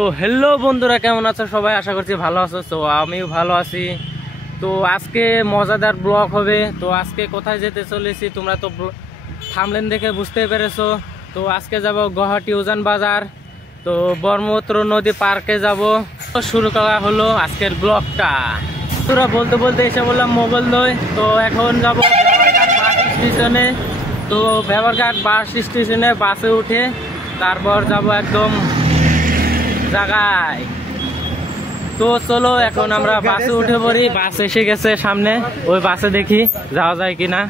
তো হ্যালো বন্ধুরা, কেমন আছো সবাই? আশা করছি ভালো আছো। তো আমিও ভালো আছি। তো আজকে মজাদার ব্লগ হবে। তো আজকে কোথায় যেতে চলেছি তোমরা তো থামলেন দেখে বুঝতে পেরেছো। তো আজকে যাব গুয়াহাটি উজান বাজার। তো ব্রহ্মপুত্র নদী পার্কে যাব। শুরু করা হলো আজকের ব্লগটা। তোরা বলতে বলতে এসে বললাম মোবাইল লই। তো এখন যাব বাস স্টেশনে। তো ব্যবহারঘাট বাস স্টেশনে বাসে উঠে তারপর যাব একদম জায়গায়। তো চলো এখন আমরা বাসে উঠে পড়ি। বাস এসে গেছে সামনে, ওই বাসে দেখি যাওয়া যায় কিনা।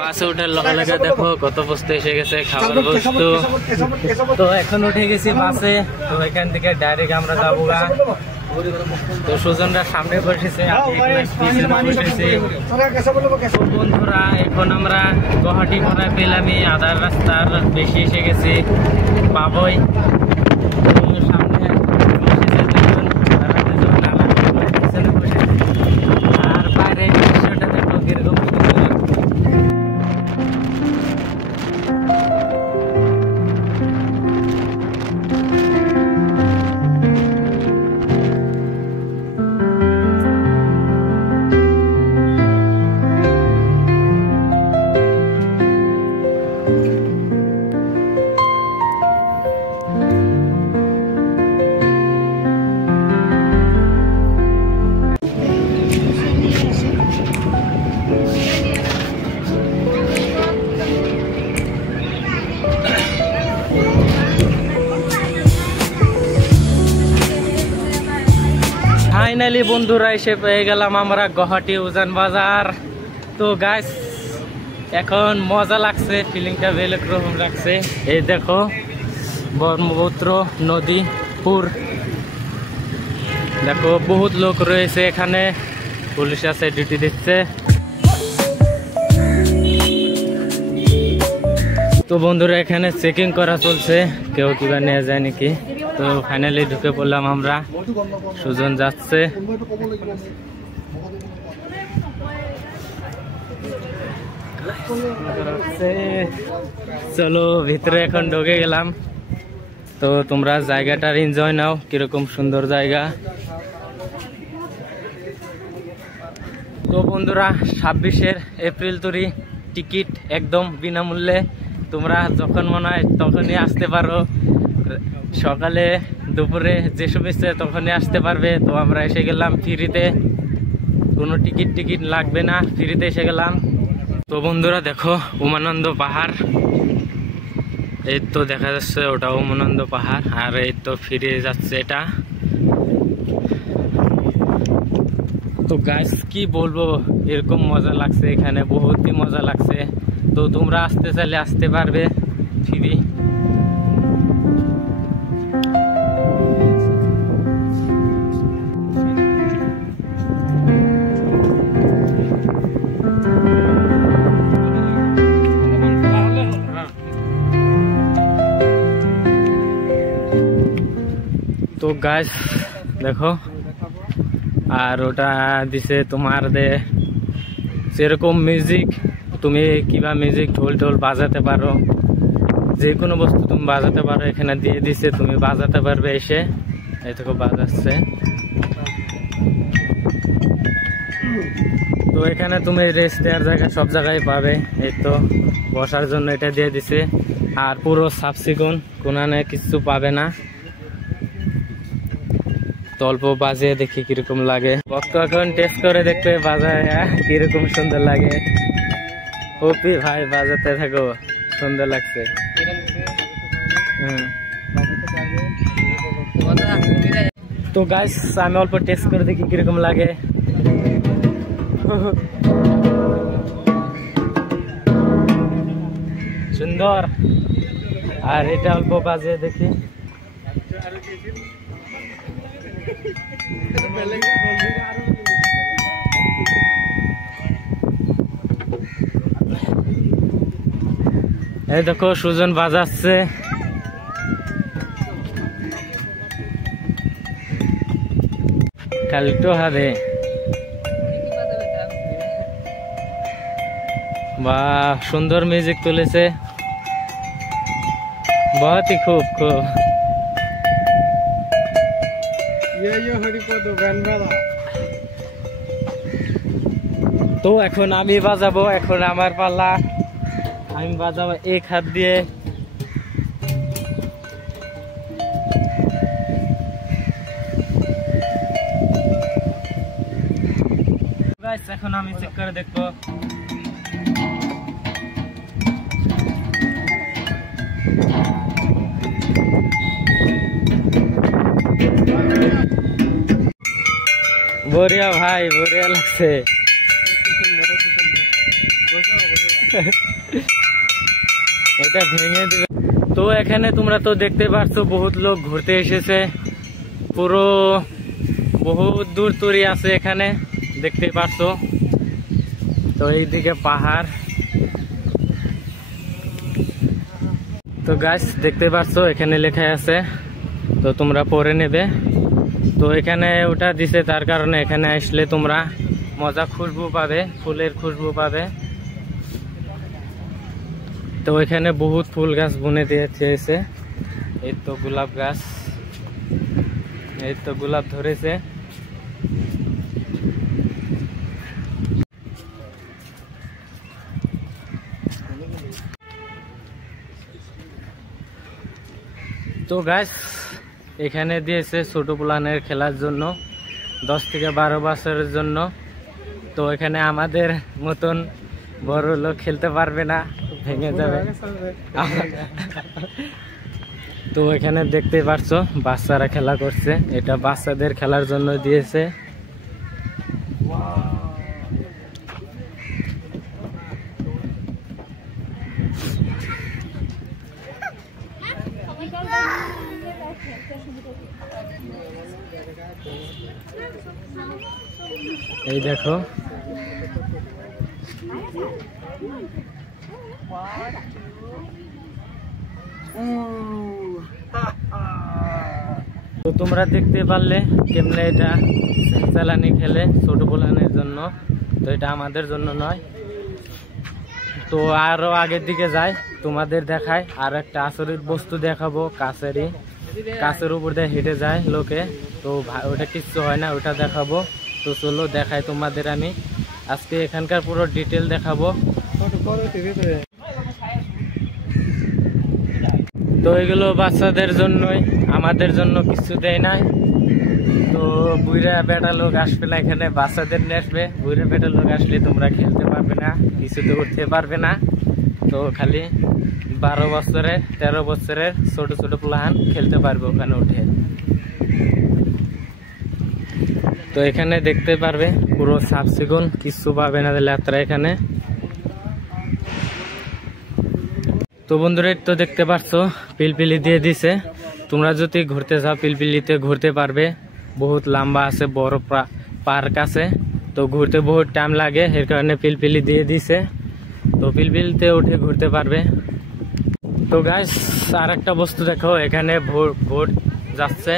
বাসে উঠে লগে লগে দেখো কত বস্তু এসে গেছে, খাবার বস্তু। তো এখন উঠে গেছি বাসে। তো এখান থেকে ডাইরেক্ট আমরা যাবো গা। তো সুজনরা সামনে বসেছে, বন্ধুরা এখন আমরা গুয়াহাটি ঘোরা পেলামই, আধার রাস্তার বেশি এসে গেছি, পাবই। আর বাইরে দৃশ্যটা দেখো কিরকম সুন্দর। ফাইনালি বন্ধুরা এসে পেয়ে গেলাম আমরা গুয়াহাটি উজান বাজার। তো গাইস এখন মজা লাগছে, ফিলিংটা বেলেগ রকম লাগছে। এই দেখো ব্রহ্মপুত্র নদী পুর, দেখো বহুত লোক রয়েছে এখানে, পুলিশ আছে ডিউটি দিচ্ছে। তো বন্ধুরা এখানে চেকিং করা চলছে, কেউ কিবা নিয়ে যায় নাকি। তো ফাইনালি ঢুকে পড়লাম আমরা, সুজন যাচ্ছে। চলো ভিতরে এখন ঢুকে গেলাম। তো তোমরা জায়গাটার এনজয় নাও, কিরকম সুন্দর জায়গা। তো বন্ধুরা 26 এপ্রিল তৈরি টিকিট একদম বিনামূল্যে, তোমরা যখন মনে হয় তখনই আসতে পারো। সকালে দুপুরে যেসব ইচ্ছে তখনই আসতে পারবে। তো আমরা এসে গেলাম ফ্রিতে, কোনো টিকিট লাগবে না, ফ্রিতে এসে গেলাম। তো বন্ধুরা দেখো উমানন্দ পাহাড়, এই তো দেখা যাচ্ছে ওটা উমানন্দ পাহাড়, আর এই তো ফিরে যাচ্ছে এটা। তো গাইস কি বলবো, এরকম মজা লাগছে এখানে, বহুতই মজা লাগছে। তো তোমরা আসতে চাইলে আসতে পারবে ফ্রি। তো গাইস দেখো, আর ওটা দিছে তোমার দে যেরকম মিউজিক, তুমি কিবা মিউজিক ঢোল বাজাতে পারো, যে কোনো বস্তু তুমি বাজাতে পারো, এখানে দিয়ে দিছে, তুমি বাজাতে পারবে এসে। এই দেখো বাজাচ্ছে। তো এখানে তুমি রেস্ট দেওয়ার জায়গা সব জায়গায় পাবে। এই তো বসার জন্য এটা দিয়ে দিছে, আর পুরো সাফ সিকুন, কোনানে কিছু পাবে না। অল্প বাজিয়ে দেখি কিরকম লাগে। ভক্ত এখন টেস্ট করে দেখবে বাজায় কিরকম সুন্দর লাগে। ওপি ভাই বাজাতে থাকো, সুন্দর লাগছে। তো গাইস আমি অল্প টেস্ট করে দেখি কিরকম লাগে। সুন্দর। আর এটা অল্প বাজিয়ে দেখি। এই দেখো সুজন বাজাচ্ছে। কালটো হারে वाह सुंदर म्यूजिक तुलेছে बहुत ही खूब खूब তো এখন আমি বাজাবো, এখন আমার পাল্লা, আমি বাজাবো এক হাত দিয়ে। এখন আমি চেক করে দেখবো। বড়িয়া ভাই, বড়িয়া লাগছে। এটা ভেঙে দিবে। তো এখানে তোমরা তো দেখতে পাচ্ছ বহুত লোক ঘুরতে এসেছে, পুরো বহুত দূর তরি আছে এখানে দেখতে পাচ্ছ। তো এইদিকে পাহাড়। তো গাছ দেখতে পাচ্ছ এখানে লেখা আছে, তো তোমরা পড়ে নেবে। তো এখানে ওটা দিছে, তার কারণে এখানে আসলে তোমরা মজা খুশবু পাবে, ফুলের খুশবু পাবে। তো এখানে বহুত ফুল গাছ বুনে দিয়েছে। এই তো গোলাপ গাছ, এই তো গোলাপ ধরেছে। তো গাছ এখানে দিয়েছে ছোট প্লানের খেলার জন্য, 10 থেকে 12 বছরের জন্য। তো এখানে আমাদের মতন বড় লোক খেলতে পারবে না, ভেঙে যাবে। তো এখানে দেখতে পাচ্ছ বাচ্চারা খেলা করছে, এটা বাচ্চাদের খেলার জন্য দিয়েছে। এই দেখো, তো তোমরা দেখতে পারলে কেমনে এটা চালানি খেলে ছোট পোলানের জন্য। তো এটা আমাদের জন্য নয়। তো আরো আগের দিকে যাই, তোমাদের দেখায় আর একটা আচরিত বস্তু দেখাবো। কাছের উপর দিয়ে হেঁটে যায় লোকে, তো ওটা কিচ্ছু হয় না, ওটা দেখাবো। তো চলো দেখাই তোমাদের আমি আজকে এখানকার পুরো ডিটেল দেখাবো। তো এগুলো বাচ্চাদের জন্যই, আমাদের জন্য কিছু দেয় নাই। তো বুড়া বেটা লোক আসবে না এখানে, বাচ্চাদের নিয়ে আসবে। বুড়া বেটা লোক আসলে তোমরা খেলতে পারবে না, কিছুতে উঠতে পারবে না। তো খালি 12 বছরের 13 বছরের ছোট ছোট প্লান খেলতে পারবে ওখানে উঠে। তো এখানে দেখতে পারবে পুরো সাফ সিকুন, কিছু পাবে না লেত্রা এখানে। তো বন্ধুরা তো দেখতে পাচ্ছ পিলপিলি দিয়ে দিছে। তোমরা যদি ঘুরতে যাও পিলপিলিতে ঘুরতে পারবে, বহুত লম্বা আছে, বড় পার্ক আছে। তো ঘুরতে বহুত টাইম লাগে, এর কারণে পিলপিলি দিয়ে দিছে। তো পিলপিলিতে উঠে ঘুরতে পারবে। তো গাইস আর একটা বস্তু দেখো, এখানে ভোট যাচ্ছে,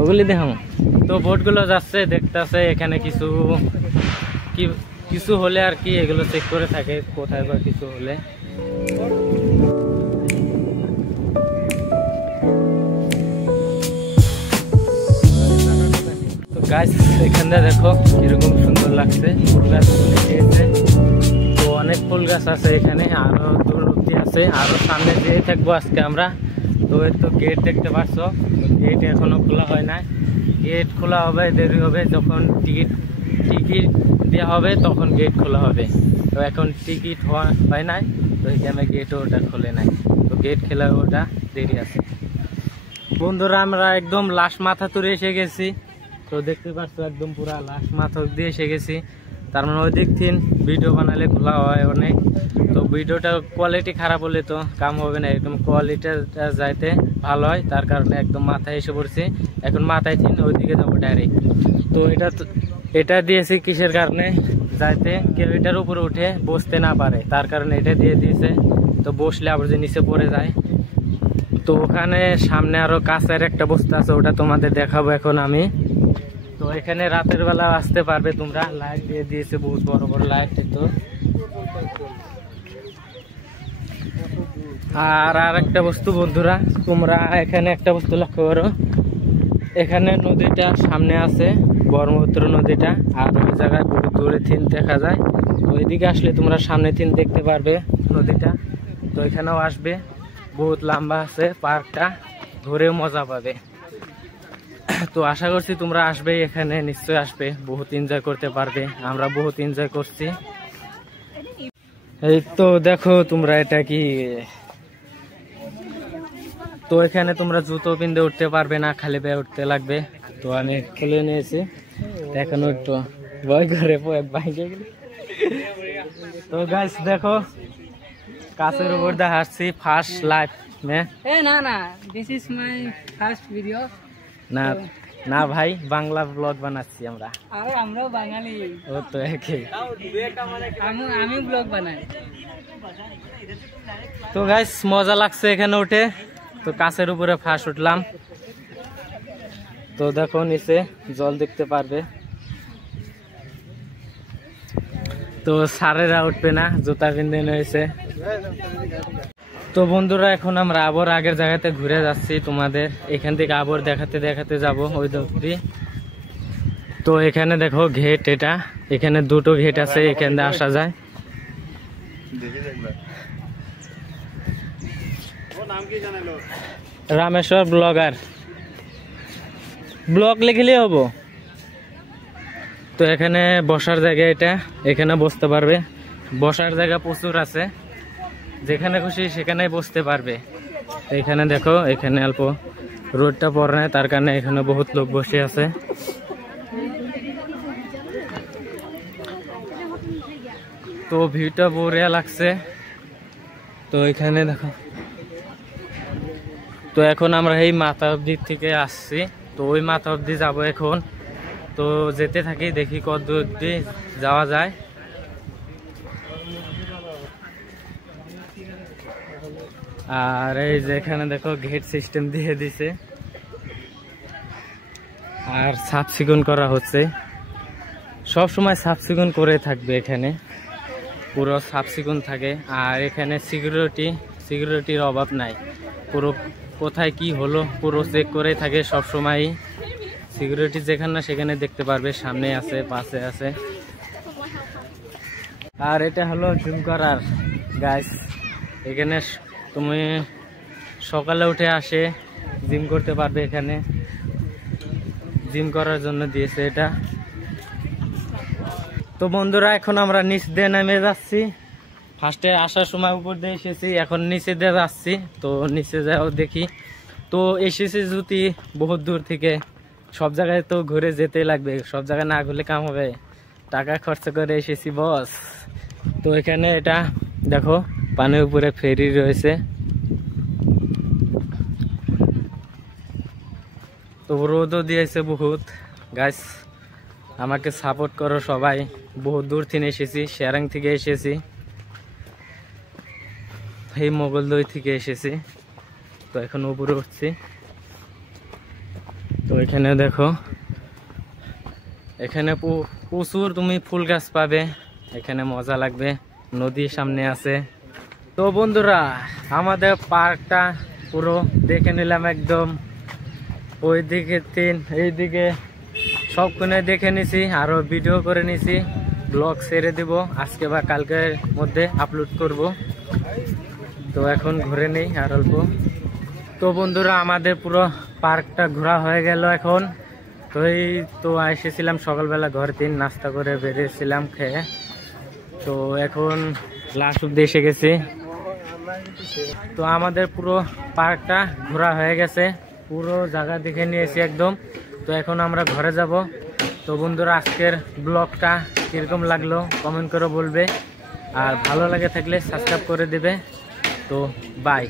ওগুলি দেখো। তো ভোটগুলো যাচ্ছে, দেখতেছে এখানে কিছু হলে আর কি এগুলো চেক করে থাকে, কোথায় বা কিছু হলে। তো গাছ এখানে দেখো কিরকম সুন্দর লাগছে, ফুল গাছ দিয়েছে। তো অনেক ফুল গাছ আছে এখানে, আরো দূর অব্দি আছে, আরো সামনে যেয়ে থাকবো আজকে আমরা। তো এই তো গেট দেখতে পাচ্ছ, গেট এখনো খোলা হয় না। গেট খোলা হবে, দেরি হবে যখন টিকিট দেওয়া হবে, তখন গেট খোলা হবে। তো এখন টিকিট হয় নাই, তো এখানে গেট ওটা খোলে নাই। তো গেট খোলা ওটা দেরি আছে। বন্ধুরা আমরা একদম লাস্ট মাথা তুলে এসে গেছি। তো দেখতে পাচ্ছ একদম পুরা লাস্ট মাথা দিয়ে এসে গেছি। তার মানে ওই দিক থেকে ভিডিও বানালে খোলা হয় অনেক। তো ভিডিওটা কোয়ালিটি খারাপ হলে তো কাম হবে না, একদম কোয়ালিটিটা যাইতে ভালো হয়, তার কারণে একদম মাথায় এসে পড়ছি। এখন মাথায় থেকে ওইদিকে যাবো ডাইরেক্ট। তো এটা দিয়েছি কিসের কারণে, যাইতে কেউ এটার উপরে উঠে বসতে না পারে, তার কারণে এটা দিয়ে দিয়েছে। তো বসলে আবার যে নিচে পড়ে যায়। তো ওখানে সামনে আরো কাছের একটা বস্তু আছে, ওটা তোমাদের দেখাবো এখন আমি। তো এখানে রাতের বেলা আসতে পারবে তোমরা, লাইট দিয়ে দিয়েছে, বহুত বড় বড় লাইট। তো আর একটা বস্তু বন্ধুরা, তোমরা এখানে একটা বস্তু লক্ষ্য করো, এখানে নদীটা সামনে আছে, ব্রহ্মপুত্র নদীটা, আর ওই জায়গায় বহু দূরে থিন দেখা যায়। ওইদিকে আসলে তোমরা সামনে থিন দেখতে পারবে নদীটা। তো এখানেও আসবে, বহুত লম্বা আছে পার্কটা, ঘুরেও মজা পাবে। তো আশা করছি তোমরা আসবে, এখানে নিশ্চয় আসবে, বহুত এনজয় করতে পারবে। আমরা বহুত এনজয় করছি। এই তো দেখো তোমরা, এটা কি, তো এখানে তোমরা জুতো পিনতে উঠতে পারবে না, খালি পায়ে উঠতে লাগবে। তো আমি খুলে নিয়েছি, এখন একটু ভয় করে বাইকে গেলে। তো গাইস দেখো, কাছের উপর দিয়ে হাসছি, ফার্স্ট লাইফ মে। না না, this is my first video. না না ভাই, বাংলা ব্লগ বানাচ্ছি আমরা। আরে আমরাও বাঙালি। ও তো একই, আমি ব্লগ বানাই। তো গাইস মজা লাগছে এখানে উঠে। তো কাছের উপরে ফার্স্ট উঠলাম। তো দেখো নিচে জল দেখতে পারবে। তো স্যারেরা উঠবে না, জুতা পিন্ধে নিয়েছে। তো বন্ধুরা এখন আমরা আবার আগের জায়গাতে ঘুরে যাচ্ছি তোমাদের। এখান থেকে আবার দেখাতে দেখাতে যাব ওই অবধি। তো এখানে দেখো ঘেট, এটা এখানে দুটো ঘেট আছে, এখানে আসা যায়। রামেশ্বর ব্লগার, ব্লগ লিখলেই হবো। তো এখানে বসার জায়গা, এটা এখানে বসতে পারবে। বসার জায়গা প্রচুর আছে, যেখানে খুশি সেখানে বসতে পারবে। এখানে দেখো, এখানে অল্প রোডটা পড়ে না, তার কারণে এখানে বহুত লোক বসে আছে। তো ভিউটা বড়িয়া লাগছে। তো এখানে দেখো, তো এখন আমরা এই মাথা অব্দি থেকে আসছি। তো ওই মাথা অব্দি যাবো এখন। তো যেতে থাকি, দেখি কত দূর অব্দি যাওয়া যায়। আর এই যে এখানে দেখো গেট সিস্টেম দিয়ে দিছে, আর সাফ সিকুন করা হচ্ছে। সব সময় সাফ সিকুন করে থাকবে, এখানে পুরো সাফ সিকুন থাকে। আর এখানে সিকিউরিটির অভাব নাই, পুরো কোথায় কি হলো পুরো চেক করে থাকে সব সময়। সিকিউরিটি যেখানে না সেখানে দেখতে পারবে, সামনে আছে, পাশে আছে। আর এটা হলো জিম করার গাইস। এখানে তুমি সকালে উঠে আসে জিম করতে পারবে, এখানে জিম করার জন্য দিয়েছে এটা। তো বন্ধুরা এখন আমরা নিচ দিয়ে নেমে যাচ্ছি। ফার্স্টে আসার সময় উপর দিয়ে এসেছি, এখন নিচে দিয়ে যাচ্ছি। তো নিচে যাও দেখি। তো এসেছি যদি বহুত দূর থেকে, সব জায়গায় তো ঘুরে যেতে লাগবে, সব জায়গায় না ঘুরলে কাম হবে। টাকা খরচ করে এসেছি বস। তো এখানে এটা দেখো, পানির উপরে ফেরি রয়েছে। তো রোদও দিয়েছে বহুত। গাইস আমাকে সাপোর্ট করো সবাই। বহুত দূর থেকে এসেছি, শেয়ারাং থেকে এসেছি, এই মোগলদই থেকে এসেছি। তো এখন উপরে উঠছি। তো এখানে দেখো, এখানে প্রচুর তুমি ফুল গাছ পাবে, এখানে মজা লাগবে, নদীর সামনে আছে। তো বন্ধুরা আমাদের পার্কটা পুরো দেখে নিলাম একদম। ওইদিকে এইদিকে সবখানে দেখে নিছি, আরো ভিডিও করে নিছি, ব্লগ ছেড়ে দিব আজকে বা কালকের মধ্যে আপলোড করব। তো এখন ঘুরে নেই আর অল্প। তো বন্ধুরা আমাদের পুরো পার্কটা ঘোরা হয়ে গেল এখন। তো এই তো এসেছিলাম সকালবেলা, ঘর দিন নাস্তা করে বেরিয়েছিলাম খেয়ে। তো এখন লাস্ট অব্দি এসে গেছি। তো আমাদের পুরো পার্কটা ঘোরা হয়ে গেছে, পুরো জায়গা দেখে নিয়েছি একদম। তো এখন আমরা ঘরে যাব। তো বন্ধুরা আজকের ব্লগটা কীরকম লাগলো কমেন্ট করে বলবে, আর ভালো লাগে থাকলে সাবস্ক্রাইব করে দেবে। তো বাই।